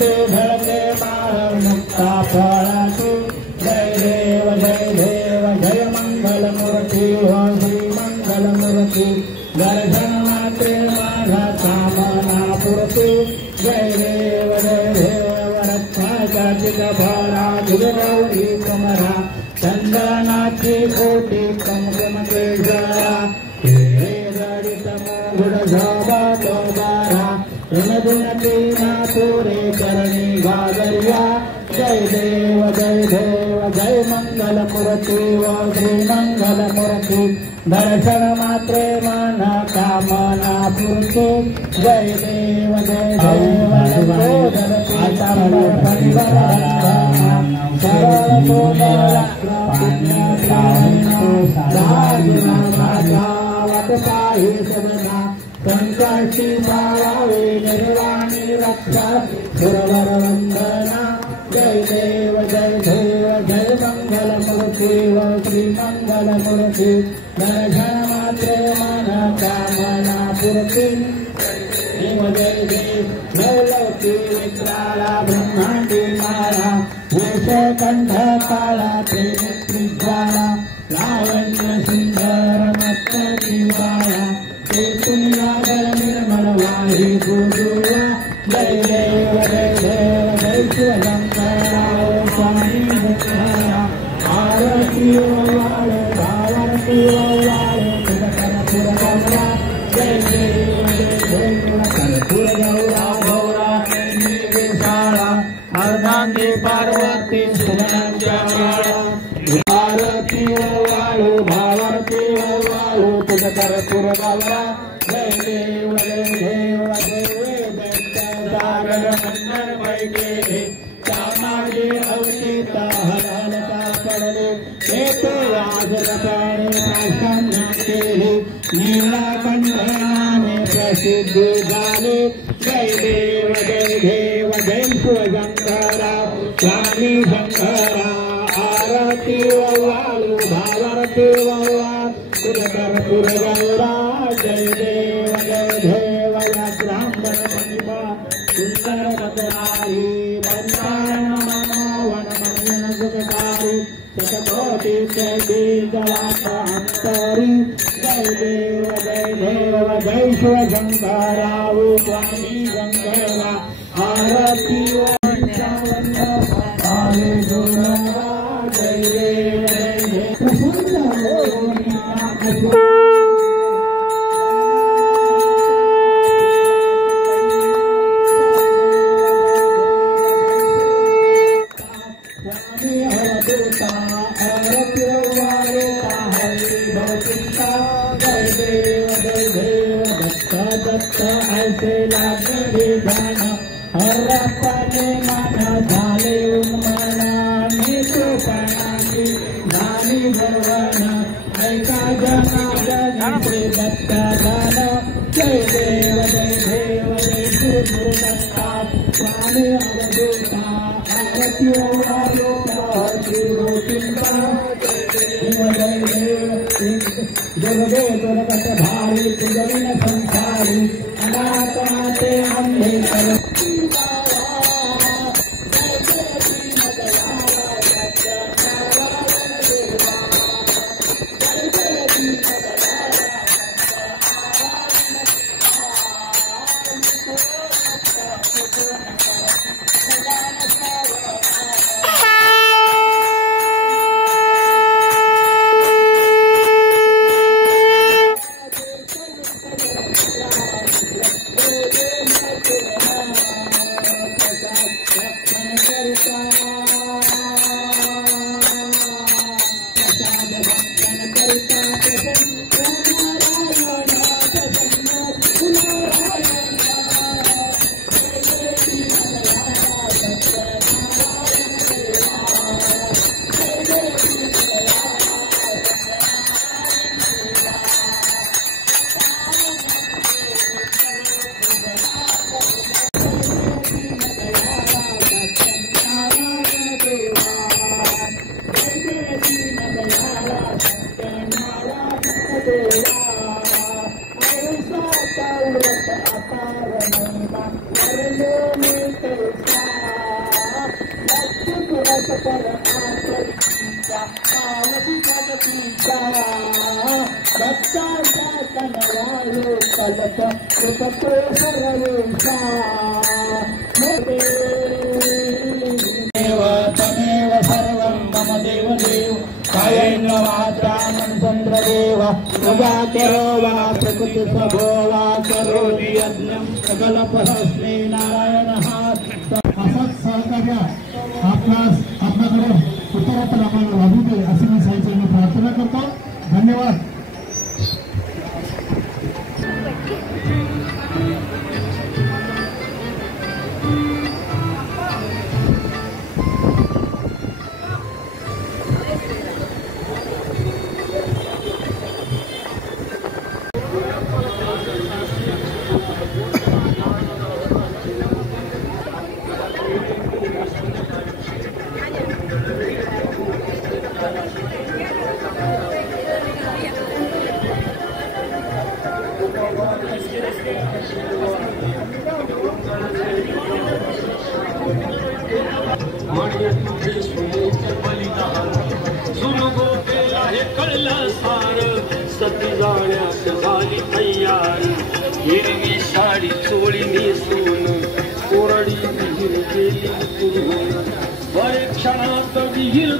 धड़के मार मुक्ता फळातु जय देव जय मंगल मूर्ति हो श्री मंगल मूर्ति दर्शन मात्रे माझा कामना पूर्ती जय देव रत्नाचा भरा गौरी कमरा चंदनाची कोटी कमकम केशरा जडित मोगुड झोबा बारा तीना तुरे चरणी गागरिया जय देव जय मंगल मूर्ति व श्री मंगल मूर्ति दर्शन मात्रे मन कामना पूर्ति जय देव संकाशी भावे निर्वाणी रक्षा सुरवर वंदना जय देव जय मंगल मूर्ति व श्री मंगल मूर्ति दर्शन मात्रे मन कामना पूर्ति जय जय लौकी वित्राला ब्रह्मांडी मारा वेश कंठ काला त्रिनेत्री ज्वाला लावण्य सुंदर मत्त दिवाळा निर्मल वाणी गुरुया जय देव जय शिवशंकरा स्वामी शंकरा आरती वाले भावरती वाले कर्पूर गौरा जय देव कर्पूर गौरा गौरा विशाला अर्धांगी पार्वती आरती वाले भावरती वाले कर्पूर गौरा जय देव सागर मंदर बैठे चामाजी अवचिता हरणता पड़े हेतु राज रपाणे प्राशन्य केले नीलकंठनाने प्रसिद्ध झाले जय देव जय शिवशंकरा स्वामी शंकरा आरती वाळू भावारती वाळा कर्पूर गौरा जय देव ब्राह्मण महिमा सुंदर मतनारी बंधारण मनोवन मंजन सुखकारी शतकोटि जलांतरी जय देव जय शिवशंकरा स्वामी शंकरा आरती जय देव ऐसे लागे गाना हरपने मन झाले उन्मना नीतु पणाली झाली भरवना ऐका जनार्दनी दत्त गाना जय देव जय गुरु दत्ता स्वामी अवधूता आरती वालो जगदे दुर्गत भारी तुझविन संसारी अनाथनाथे अंधे पर आकृतीचा पावती जगतीचा दत्ताचा कनवाळू कलक कृपतो सर्वेशा देव तमेव सर्वं मम देव देव कायेन वाचा मनसंद्रदेव तुझा करो वा प्रकृती सभो वा करो यज्ञं सकलपरस्मै नारायण असाच सहकार्य आपल्याकडे उत्तरोत्तर आम्हाला लाभू दे अशी मी साईंची प्रार्थना करतो. धन्यवाद. सती जाण्यास झाली तयार हिरवी साडी चोळी नेसून कोरडी विहीर गेली पुरून बरे क्षणात विहीर